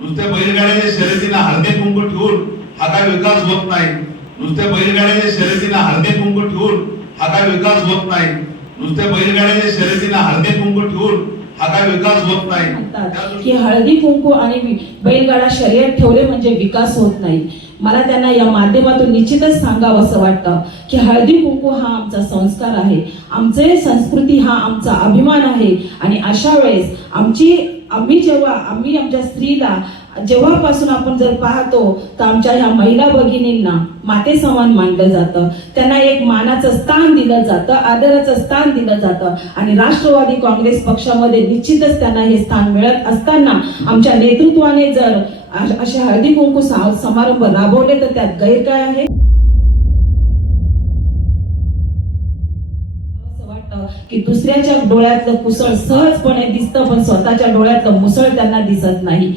नुसत्या बैलगाड्याच्या शर्यतीला हळदी कुंभ ठेवून हा काय विकास होत नाही. नुसत्या बैलगाड्याच्या शर्यतीला हळदी कुंभ ठेवून हा काय विकास होत नाही. नुसत्या बैलगाड्याच्या शर्यतीला हळदी कुंभ ठेवून काय विकास होत नाही. की हळदी कुंकू आणि बैलगाडा शर्यत ठेवले म्हणजे विकास होत नाही. मला त्यांना या माध्यमातून निश्चितच सांगावं असं वाटतं की हळदी कुंकू हा आमचा संस्कार आहे. आमचे संस्कृती हा आमचा अभिमान आहे. आणि अशा वेळेस आमची आम्ही जेव्हा आम्ही आमच्या स्त्रीला जेव्हापासून आपण जर पाहतो तर आमच्या ह्या महिला भगिनींना माते समान मानलं जातं. त्यांना एक मानाचं स्थान दिलं जातं आदराचं स्थान दिलं जातं. आणि राष्ट्रवादी काँग्रेस पक्षामध्ये निश्चितच त्यांना हे स्थान मिळत असताना आमच्या नेतृत्वाने जर असे हळदी कुंकू समारंभ राबवले तर त्यात गैर काय आहे? की दुसऱ्याच्या डोळ्यातलं कुसळ सहजपणे दिसतं पण स्वतःच्या डोळ्यातलं मुसळ त्यांना दिसत नाही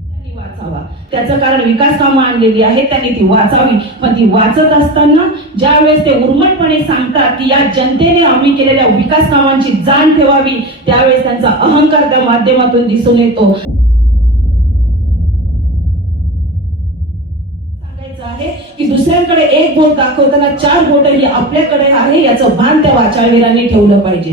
त्यांनी वाचावा त्याचं कारण विकास कामं आणलेली आहेत त्यांनी ती वाचावी. पण ती वाचत असताना ज्या वेळेस ते उर्मटपणे सांगतात की या जनतेने आम्ही केलेल्या विकास कामांची जाण ठेवावी त्यावेळेस त्यांचा अहंकार त्या माध्यमातून दिसून येतो. आहे की दुसऱ्यांकडे एक बोट दाखवताना चार बोट ही आपल्याकडे आहे याचं भान त्या वाचाळवीरांनी ठेवलं पाहिजे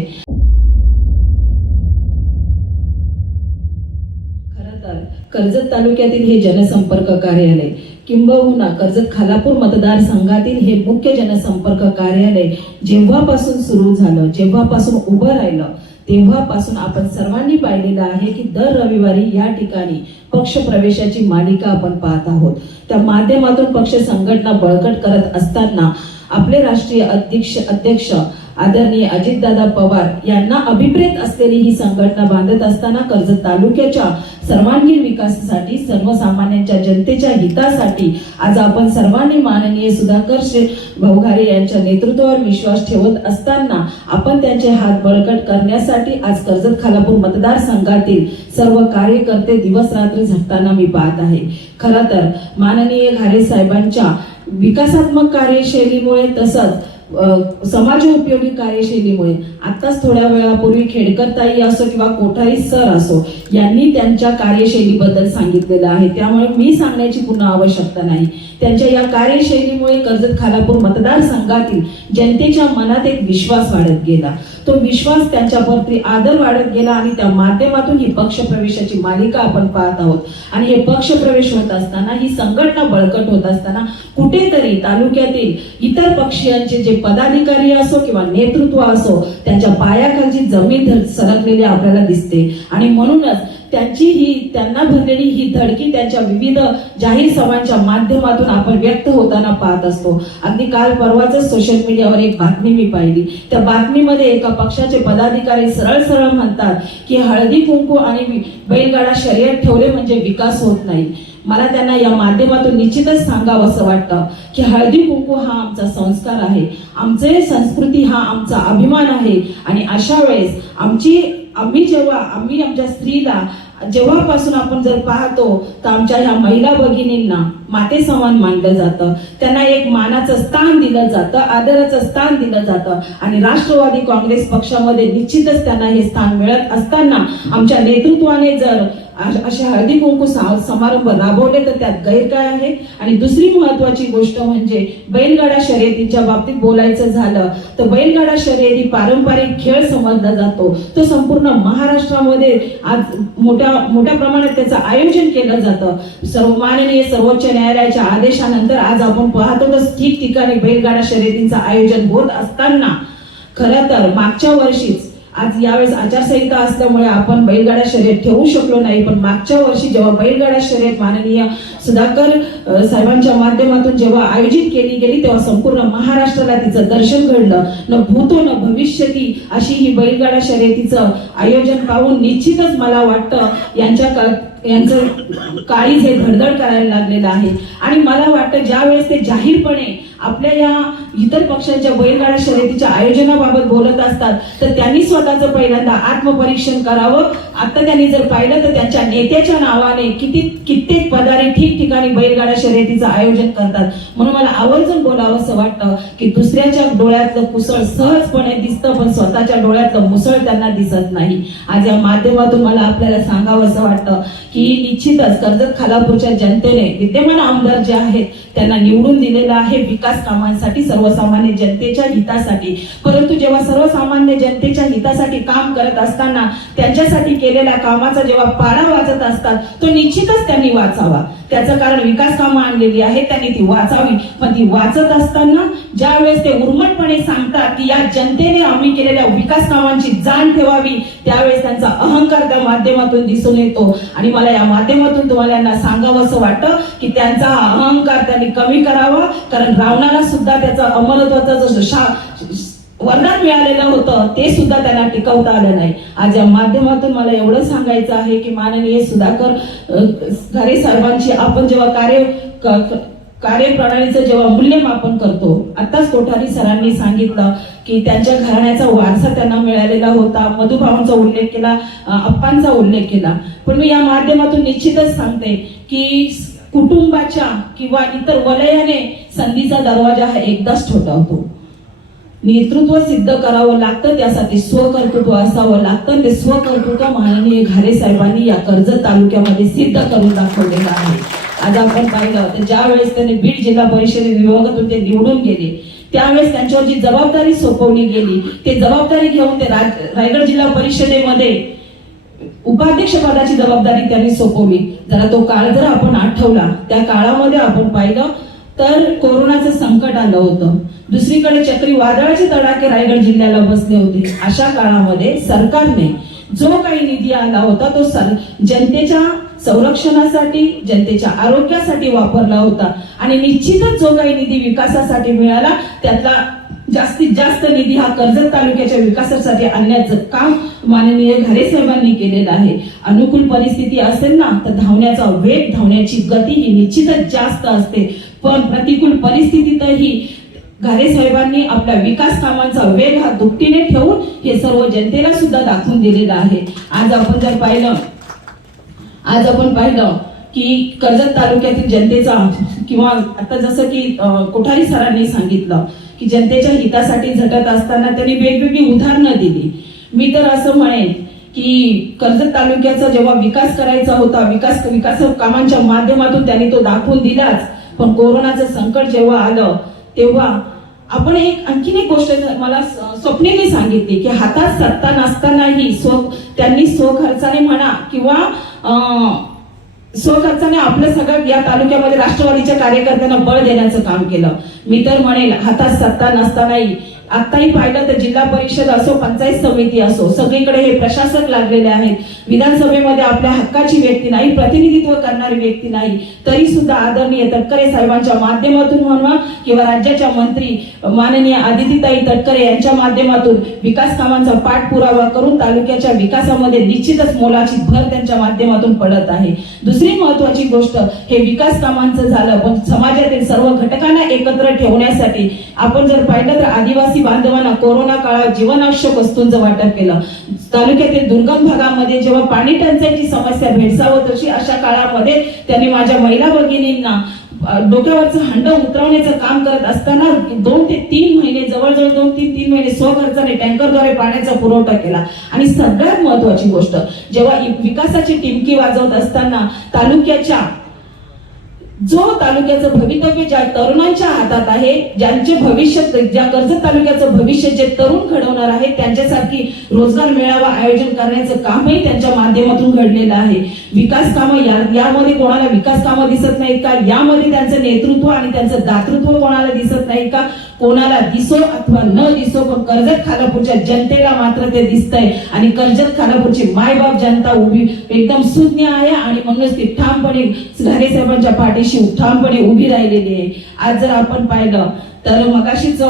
खरं तर कर्जत तालुक्यातील हे जनसंपर्क कार्यालय किंबहुना कर्जत खालापूर मतदारसंघातील हे मुख्य जनसंपर्क कार्यालय जेव्हापासून सुरू झालं जेव्हापासून उभं राहिलं तेव्हापासून आपण सर्वांनी पाहिलेलं आहे की दर रविवारी या ठिकाणी पक्ष प्रवेशाची मालिका आपण पाहत आहोत. त्या माध्यमातून पक्ष संघटना बळकट करत असताना आपले राष्ट्रीय अध्यक्ष अध्यक्ष आदरणीय अजितदादा पवार यांना अभिप्रेत असलेली ही संघटना बांधत असताना कर्जत तालुक्याच्या सर्वांगीण विकासासाठी सर्वसामान्यांच्या जनतेच्या हितासाठी आज आपण सर्वांनी माननीय सुधाकर भाऊघारे यांच्या नेतृत्वावर विश्वास ठेवत असताना आपण त्यांचे हात बळकट करण्यासाठी आज कर्जत खालापूर मतदारसंघातील सर्व कार्यकर्ते दिवस रात्र झटताना मी पाहत आहे. खरं तर माननीय घारे साहेबांच्या विकासात्मक कार्यशैलीमुळे तसंच समाज उपयोगी कार्यशैलीमुळे. आताच थोड्या वेळापूर्वी खेडकर ताई असो किंवा कोठारी सर असो यांनी त्यांच्या कार्यशैलीबद्दल सांगितलेलं आहे. त्यामुळे मी सांगण्याची पुन्हा आवश्यकता नाही. त्यांच्या या कार्यशैलीमुळे कर्जत खालापूर मतदारसंघातील जनतेच्या मनात एक विश्वास वाढत गेला. तो विश्वास त्यांच्यावरती आदर वाढत गेला आणि त्या माध्यमातून ही पक्ष प्रवेशाची मालिका आपण पाहत आहोत. आणि हे पक्ष प्रवेश होत असताना ही संघटना बळकट होत असताना कुठेतरी तालुक्यातील इतर पक्षीयांचे जे पदाधिकारी असो किंवा नेतृत्व असो त्यांच्या पायाखालची जमीन सरकलेली आपल्याला दिसते. आणि म्हणूनच त्यांची ही त्यांना भरलेली ही धडकी त्यांच्या विविध जाहीर सभांच्या माध्यमातून आपण व्यक्त होताना पाहत असतो. अगदी काल परवाच सोशल मीडियावर एक बातमी मी पाहिली. त्या बातमीमध्ये एका पक्षाचे पदाधिकारी सरळ सरळ म्हणतात की हळदी कुंकू आणि बैलगाडा शर्यत ठेवले म्हणजे विकास होत नाही. मला त्यांना या माध्यमातून निश्चितच सांगावं असं वाटतं की हळदी कुंकू हा आमचा संस्कार आहे. आमचे संस्कृती हा आमचा अभिमान आहे. आणि अशा वेळेस आमची आम्ही जेव्हा आम्ही आमच्या स्त्रीला जेव्हापासून आपण जर पाहतो तर आमच्या ह्या महिला भगिनींना माते समान मानलं जातं. त्यांना एक मानाचं स्थान दिलं जातं आदराचं स्थान दिलं जातं. आणि राष्ट्रवादी काँग्रेस पक्षामध्ये निश्चितच त्यांना हे स्थान मिळत असताना आमच्या नेतृत्वाने जर असे हळदी कुंकू समारंभ राबवले तर त्यात गैर काय आहे. आणि दुसरी महत्वाची गोष्ट म्हणजे बैलगाडा शर्यतीच्या बाबतीत बोलायचं झालं तर बैलगाडा शर्यती पारंपरिक खेळ समजला जातो. तो संपूर्ण महाराष्ट्रामध्ये आज मोठ्या मोठ्या प्रमाणात त्याचं आयोजन केलं जातं. सर्व माननीय सर्वोच्च न्यायालयाच्या आदेशानंतर आज आपण पाहतो तर ठिकठिकाणी बैलगाडा शर्यतींचं आयोजन होत असताना. खरं तर मागच्या वर्षीच आज यावेळेस आचारसंहिता असल्यामुळे आपण बैलगाडा शर्यत ठेवू शकलो नाही पण मागच्या वर्षी जेव्हा बैलगाड्या शर्यत माननीय सुधाकर साहेबांच्या माध्यमातून जेव्हा आयोजित केली गेली तेव्हा संपूर्ण महाराष्ट्राला तिचं दर्शन घडलं. न भूतो न भविष्यती अशी ही बैलगाडा शर्यतीचं आयोजन पाहून निश्चितच मला वाटतं यांच्या का- यांचं काळीज हे धडधड करायला लागलेलं आहे. आणि मला वाटतं ज्या वेळेस ते जाहीरपणे आपल्या या इतर पक्षांच्या बैलगाडा शर्यतीच्या आयोजनाबाबत बोलत असतात तर त्यांनी स्वतःचं पहिल्यांदा आत्मपरीक्षण करावं. आता त्यांनी जर पाहिलं तर त्यांच्या नेत्याच्या नावाने किती कित्येक पदारे ठिकठिकाणी बैलगाडा शर्यतीचं आयोजन करतात. म्हणून मला आवर्जून बोलावं असं वाटतं की दुसऱ्याच्या डोळ्यातलं कुसळ सहजपणे दिसतं पण स्वतःच्या डोळ्यातलं मुसळ त्यांना दिसत नाही. आज या माध्यमातून मला आपल्याला सांगावं असं वाटतं की निश्चितच कर्जत खालापूरच्या जनतेने विद्यमान आमदार जे आहेत त्यांना निवडून दिलेलं आहे विकास कामांसाठी सर्वसामान्य जनतेच्या हितासाठी. परंतु जेव्हा सर्वसामान्य जनतेच्या हितासाठी काम करत असताना त्यांच्यासाठी केलेल्या कामाचा जेव्हा पाडा वाचत असतात तो निश्चितच त्यांनी वाचावा. त्याचं कारण विकास कामं आणलेली आहेत त्यांनी ती वाचावी. पण ती वाचत असताना ज्या वेळेस ते उर्मटपणे सांगतात की या जनतेने आम्ही केलेल्या विकास कामांची जाण ठेवावी त्यावेळेस त्यांचा अहंकार त्या माध्यमातून दिसून येतो. आणि मला या माध्यमातून तुम्हाला यांना सांगावं असं वाटतं की त्यांचा अहंकार त्यांनी कमी करावा कारण रावणाला सुद्धा त्याचा अमरत्वाचा जो शा वरदान मिळालेलं होतं ते सुद्धा त्यांना टिकवता आलं नाही. आज या माध्यमातून मला एवढं सांगायचं आहे की माननीय सुधाकर घरी घरे आपण जेव्हा कार्य कार्यप्रणालीचं जेव्हा मूल्यमापन करतो आताच कोठारी सरांनी सांगितलं की त्यांच्या घराण्याचा वारसा त्यांना मिळालेला होता मधुभावांचा उल्लेख केला अप्पांचा उल्लेख केला. पण मी या माध्यमातून निश्चितच सांगते की कुटुंबाच्या किंवा इतर वलयाने संधीचा दरवाजा हा एकदाच ठोठावतो. नेतृत्व सिद्ध करावं लागतं त्यासाठी स्वकर्तृत्व असावं लागतं. ते स्वकर्तृत्व माननीय घारे साहेबांनी या कर्जत तालुक्यामध्ये सिद्ध करून दाखवलेलं आहे. आज आपण पाहिलं तर ज्या वेळेस त्यांनी बीड जिल्हा परिषद विभागातून ते निवडून गेले त्यावेळेस त्यांच्यावर जी जबाबदारी सोपवली गेली ते जबाबदारी घेऊन ते रायगड जिल्हा परिषदेमध्ये उपाध्यक्ष पदाची जबाबदारी त्यांनी सोपवली. जरा तो काळ जर आपण आठवला त्या काळामध्ये आपण पाहिलं तर कोरोनाचं संकट आलं होतं. दुसरीकडे चक्रीवादळाचे तडाखे रायगड जिल्ह्याला बसले होते. अशा काळामध्ये सरकारने जो काही निधी आला होता तो सर जनतेच्या संरक्षणासाठी जनतेच्या आरोग्यासाठी वापरला होता. आणि निश्चितच जो काही निधी विकासासाठी मिळाला त्यातला जास्तीत जास्त निधी हा कर्जत तालुक्याच्या विकासासाठी आणण्याचं काम माननीय घरे साहेबांनी केलेलं आहे. अनुकूल परिस्थिती असेल ना तर धावण्याचा वेग धावण्याची गती ही निश्चितच जास्त असते. पण प्रतिकूल परिस्थितीतही घारे साहेबांनी आपल्या विकास कामांचा वेग हा दुपटीने ठेवून हे सर्व जनतेला सुद्धा दाखवून दिलेलं आहे. आज आपण जर पाहिलं आज आपण पाहिलं की कर्जत तालुक्यातील जनतेचा किंवा आता जसं की कोठारी सरांनी सांगितलं की जनतेच्या हितासाठी झटत असताना त्यांनी वेगवेगळी उदाहरणं दिली. मी तर असं म्हणेन की कर्जत तालुक्याचा जेव्हा विकास करायचा होता विकास विकास कामांच्या माध्यमातून त्यांनी तो दाखवून दिलाच. पण कोरोनाचं संकट जेव्हा आलं तेव्हा आपण एक आणखीन एक गोष्ट मला स्वप्नेने सांगितली की हातात सत्ता नसतानाही स्व त्यांनी स्वखर्चाने म्हणा किंवा स्वखर्चाने आपलं सगळं या तालुक्यामध्ये राष्ट्रवादीच्या कार्यकर्त्यांना बळ देण्याचं काम केलं. मी तर म्हणेल हातात सत्ता नसतानाही आताही पाहिलं तर जिल्हा परिषद असो पंचायत समिती असो सगळीकडे हे प्रशासक लागलेले आहेत. विधानसभेमध्ये आपल्या हक्काची व्यक्ती नाही प्रतिनिधित्व करणारी व्यक्ती नाही. तरी सुद्धा आदरणीय तटकरे साहेबांच्या माध्यमातून म्हणवा किंवा राज्याच्या मंत्री माननीय आदितीताई तटकरे यांच्या माध्यमातून विकास कामांचा पाठपुरावा करून तालुक्याच्या विकासामध्ये निश्चितच मोलाची भर त्यांच्या माध्यमातून पडत आहे. दुसरी महत्वाची गोष्ट हे विकास कामांचं झालं पण समाजातील सर्व घटकांना एकत्र ठेवण्यासाठी आपण जर पाहिलं तर आदिवासी बांधवांना कोरोना काळात जीवनावश्यक वस्तूंचं वाटप केलं. तालुक्यातील दुर्गम भागामध्ये जेव्हा पाणी टंचाईची समस्या भेडसावत अशी अशा काळामध्ये त्यांनी माझ्या महिला भगिनींना डोक्यावरचं हंड उतरवण्याचं काम करत असताना दोन ते तीन महिने जवळजवळ दोन तीन तीन महिने स्वखर्चाने टँकरद्वारे पाण्याचा पुरवठा केला. आणि सगळ्यात महत्वाची गोष्ट जेव्हा विकासाची टिमकी वाजवत असताना तालुक्याच्या जो तालुक्याचं भवितव्य ज्या तरुणांच्या हातात आहे ज्यांचे भविष्य ज्या कर्जत तालुक्याचं भविष्य जे तरुण घडवणार आहेत त्यांच्यासारखी रोजगार मेळावा आयोजन करण्याचं कामही त्यांच्या माध्यमातून घडलेलं आहे. विकास कामं या यामध्ये कोणाला विकास कामं दिसत नाहीत का? यामध्ये त्यांचं नेतृत्व आणि त्यांचं दातृत्व कोणाला दिसत नाही का? कोणाला दिसो अथवा न दिसो पण कर्जत खालापूरच्या जनतेला मात्र ते दिसतंय. आणि कर्जत खालापूरची मायबाप जनता उभी एकदम सुज्ञ आहे आणि म्हणूनच ती ठामपणे घारे साहेबांच्या पाठीशी ठामपणे उभी राहिलेली आहे. आज जर आपण पाहिलं तर मगाशीच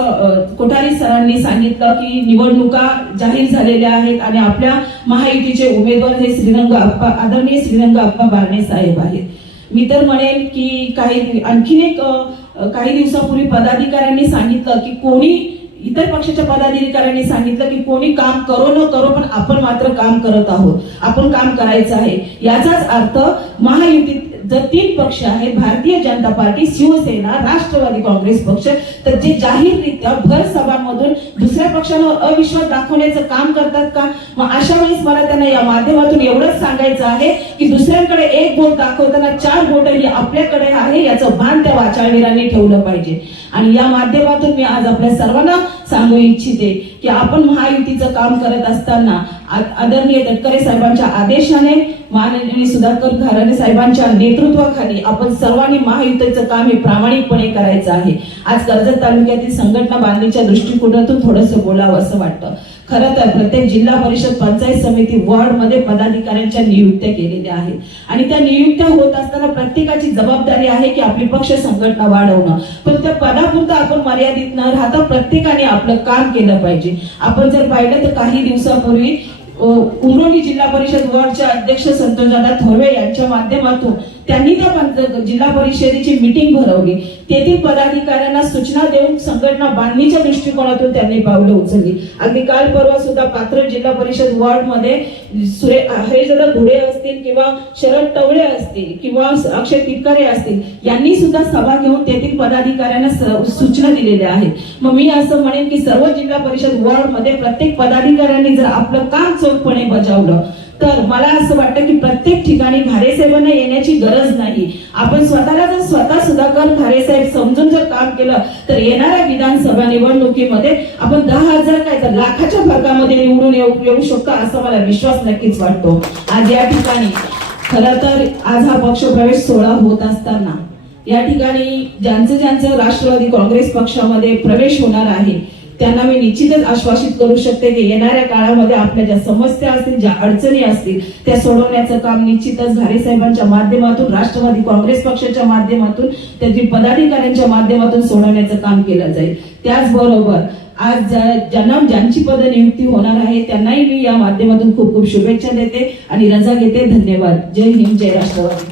कोठारी सरांनी सांगितलं की निवडणुका जाहीर झालेल्या आहेत आणि आपल्या महायुतीचे उमेदवार हे श्रीरंग आप्पा आदरणीय श्रीरंग आप्पा बारणे साहेब आहेत. मी तर म्हणेन की काही आणखीन एक काही दिवसापूर्वी पदाधिकाऱ्यांनी सांगितलं की कोणी इतर पक्षाच्या पदाधिकाऱ्यांनी सांगितलं की कोणी काम करो न करो पण आपण मात्र काम करत आहोत. आपण काम करायचं आहे. याचाच अर्थ महायुतीत जर तीन पक्ष आहेत. भारतीय जनता पार्टी शिवसेना राष्ट्रवादी काँग्रेस पक्ष. तर जे जाहीररित्या भर सभामधून दुसऱ्या पक्षांवर अविश्वास दाखवण्याचं काम करतात का? मग अशा वेळेस मला त्यांना या माध्यमातून एवढंच सांगायचं आहे की दुसऱ्यांकडे एक बोट दाखवताना चार बोट ही आपल्याकडे आहे याचं भान त्या वाचाळवीरांनी ठेवलं पाहिजे. आणि या माध्यमातून मी आज आपल्या सर्वांना सांगू इच्छिते की आपण महायुतीचं काम करत असताना आदरणीय तटकरे साहेबांच्या आदेशाने माननीय सुधाकर घराणे साहेबांच्या नेतृत्वाखाली आपण सर्वांनी महायुतीचं काम हे प्रामाणिकपणे करायचं आहे. आज कर्जत तालुक्यातील संघटना बांधणीच्या दृष्टिकोनातून थोडंसं बोलावं असं वाटतं. खरं तर प्रत्येक जिल्हा परिषद पंचायत समिती वॉर्डमध्ये पदाधिकाऱ्यांच्या नियुक्त्या केलेल्या आहेत. आणि त्या नियुक्त्या होत असताना प्रत्येकाची जबाबदारी आहे की आपली पक्ष संघटना वाढवणं. पण त्या पदापुरतं आपण मर्यादित न राहता प्रत्येकाने आपलं काम केलं पाहिजे. आपण जर पाहिलं तर काही दिवसापूर्वी उमरोली जिल्हा परिषद वॉर्डच्या अध्यक्ष संतोषदादा थोरवे यांच्या माध्यमातून त्यांनी त्या जिल्हा परिषदेची मिटिंग भरवली तेथील पदाधिकाऱ्यांना सूचना देऊन संघटना बांधणीच्या दृष्टिकोनातून त्यांनी पावलं उचलली. अगदी काल परवा सुद्धा पात्र जिल्हा परिषद वॉर्डमध्ये सुरे हरेशदादा घुडे असतील किंवा शरद टवळे असतील किंवा अक्षय तिटकरे असतील यांनी सुद्धा सभा घेऊन तेथील पदाधिकाऱ्यांना सूचना दिलेल्या आहेत. मग मी असं म्हणेन की सर्व जिल्हा परिषद वॉर्डमध्ये प्रत्येक पदाधिकाऱ्यांनी जर आपलं काम चोखपणे बजावलं तर मला असं वाटतं की प्रत्येक ठिकाणी भारेसाहेबांना येण्याची गरज नाही. आपण स्वतःला जर स्वतः सुधाकर घारेसाहेब समजून जर काम केलं तर येणाऱ्या विधानसभा निवडणुकीमध्ये आपण दहा हजार काय तर लाखाच्या फरकामध्ये निवडून येऊ येऊ शकतो असा मला विश्वास नक्कीच वाटतो. आज या ठिकाणी खर तर आज हा पक्ष प्रवेश सोहळा होत असताना या ठिकाणी ज्यांचं ज्यांचं राष्ट्रवादी काँग्रेस पक्षामध्ये प्रवेश होणार आहे त्यांना मी निश्चितच आश्वासित करू शकते की येणाऱ्या काळामध्ये आपल्या ज्या समस्या असतील ज्या अडचणी असतील त्या सोडवण्याचं काम निश्चितच घारे साहेबांच्या माध्यमातून राष्ट्रवादी काँग्रेस पक्षाच्या माध्यमातून त्यातील पदाधिकाऱ्यांच्या माध्यमातून सोडवण्याचं काम केलं जाईल. त्याचबरोबर आज ज्यांना ज्यांची पद नियुक्ती होणार आहे त्यांनाही मी या माध्यमातून खूप खूप शुभेच्छा देते आणि रजा घेते. धन्यवाद. जय हिंद जय राष्ट्रवादी.